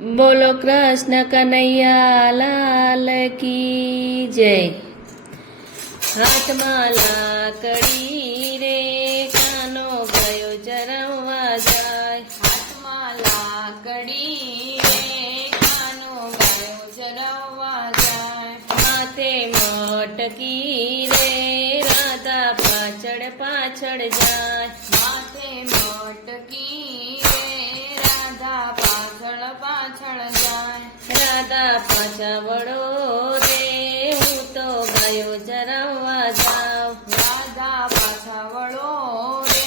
બોલો કૃષ્ણ કનૈયા લાલ કી જય। હાથમાં લાકડી રે કાનો ગયો ચરવવા જાય। હાથમાં લાકડી રે કાનો ગયો ચરવવા જાય। માથે મટકી રે રાધા પાછળ પાછળ જાય। માથે મટકી રે રાધા પાછળ પાછળ જાય। રાધા પાછા વળો રે હું તો ગયો ચરવવા જાઉં। રાધા પાછા વળો રે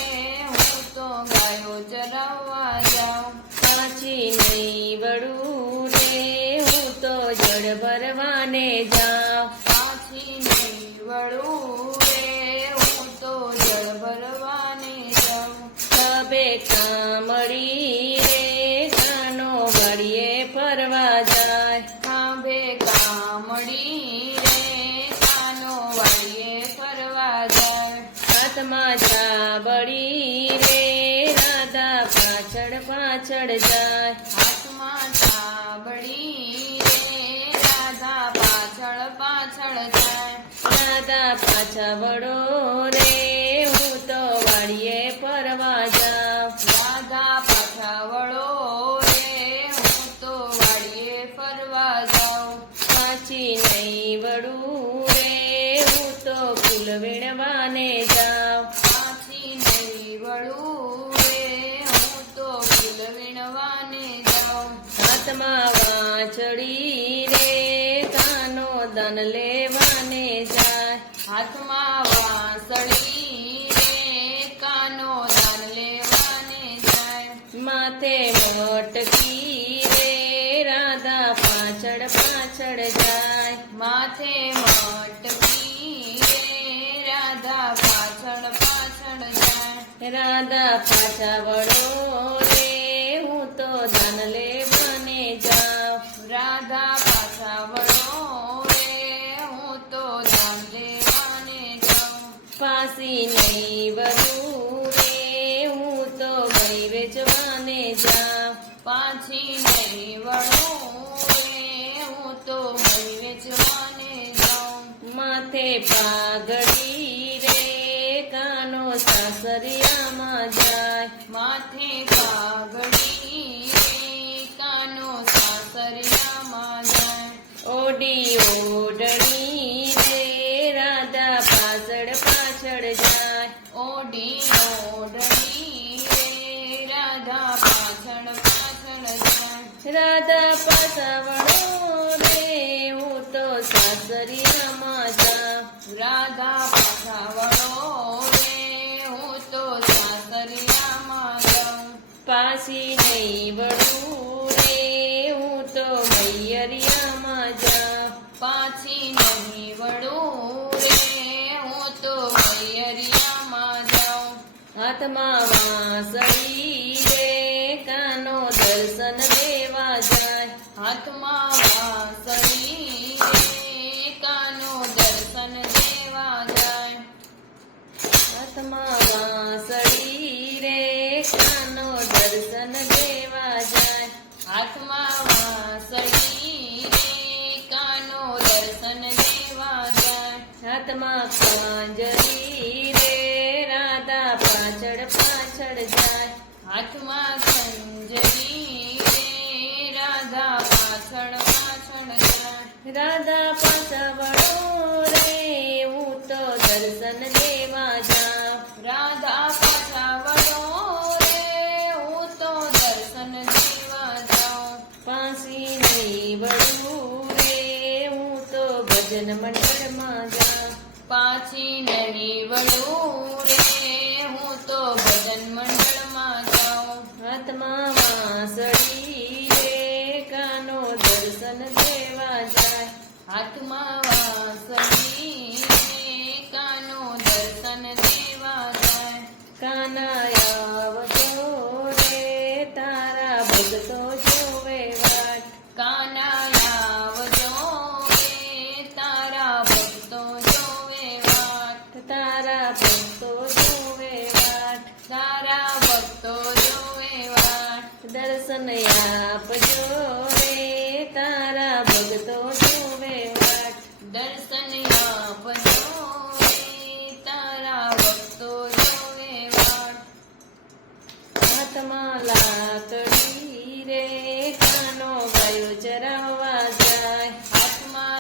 હું તો ગાયો ચરવવા જાઉં। પાછી નહીં વળું રે હું તો જળ ભરવાને જાઉં। પાછી નહીં વળું રે હું તો જળ ભરવાને જાઉં। ખભે કામળી રે કાનો વળીએ ફરવા જાય। ખાંભે કામડી રે કાનો વાળીએ ફરવા જાય। હાથમાં ચાબડી રે રાધા પાછળ પાછળ જાય। હાથમાં ચાબડી રે રાધા પાછળ પાછળ જાય। રાધા પાછા વળો રે હું તો વાળીએ ફરવા જાઉં। રાધા પાછા વળો રે હું તો વાળીએ ફરવા જાઉં। પાછી નહીં વળું રે હું તો ફૂલ વીણવાને જાઉં। પાછી નહીં વળું રે હું તો ફૂલ વીણવાને જાઉં। હાથમાં વાંચડી રે કાનો દાન લેવાને જાય। હાથમાં વાંસળી રે કાનો દાન લેવાને જાય। માથે મટકી રે રાધા પાછળ પાછળ જાય। માથે મટકી રે રાધા પાછળ પાછળ જાય। રાધા પાછા વળો રે હું તો દાન લેવાને જાઉં। રાધા પાછા વળો રે હું તો દાન લેવાને જાઉં। પાસી નહીં વળું રે હું તો ગઈ વેચવાને જાઉં। પાછી નહીં વળું રે હું તો મહી વેચવાને જાઉં। માથે પાઘડી રે કાનો સાસરિયામાં જાય। માથે પાઘડી રે કાનો સાસરિયામાં જાય। ઓડી ઓઢણી રે રાધા પાછળ પાછળ જાય। ઓઢી ઓઢણી રે રાધા પાછળ પાછળ જાય। રાધા પાછા વળો રે હું તો સાસરિયામાં જાઉં। રાધા પાછા વળો રે હું તો સાસરિયામાં જાઉં। પાછી નહીં વળું રે હું તો મૈયરિયામાં જાઉં। પાછી નહીં વળું રે હું તો મૈયરિયામાં જાઉં। હાથમાં વાંસળી રે કાનો દર્શન દેવા જાય। હાથમાં વાંસળી રે કાનો દર્શન દેવા જાય। હાથમાં વાંસળી રે કાનો દર્શન દેવા જાય। હાથમાં વાંસળી રે કાનો દર્શન દેવા જાય। હાથમાં પાંજરી રે રાધા પાછળ પાછળ જાય। હાથમાં ખંજરી રે રાધા પાછળ પાછળ જાય। રાધા પાછા વળો રે હું તો દર્શન દેવા જાઉં। રાધા પાછા વળો રે હું તો દર્શન દેવા જાઉં। પાછી નહીં વળું રે હું તો ભજન મંડળમાં જાઉં। પાછી નહીં વળું રે હું તો ભજન મંડળમાં જાઉં। હાથમાં વાંસળી રે કાનો દર્શન દેવા જાય। હાથમાં વાંસળી રે કાનો દર્શન દેવા જાય। કાના આવજો રે તારા ભગતો જોવે વાટ। કાના આવજો રે તારા ભક્તો જોવે વાટ। તારા ભક્તો જોવે વાટ। તારા ભક્તો જોવે વાટ। દર્શન આપજો દર્શન આપજો રે તારા ભક્તો જોવે વાટ હાથમાં લાત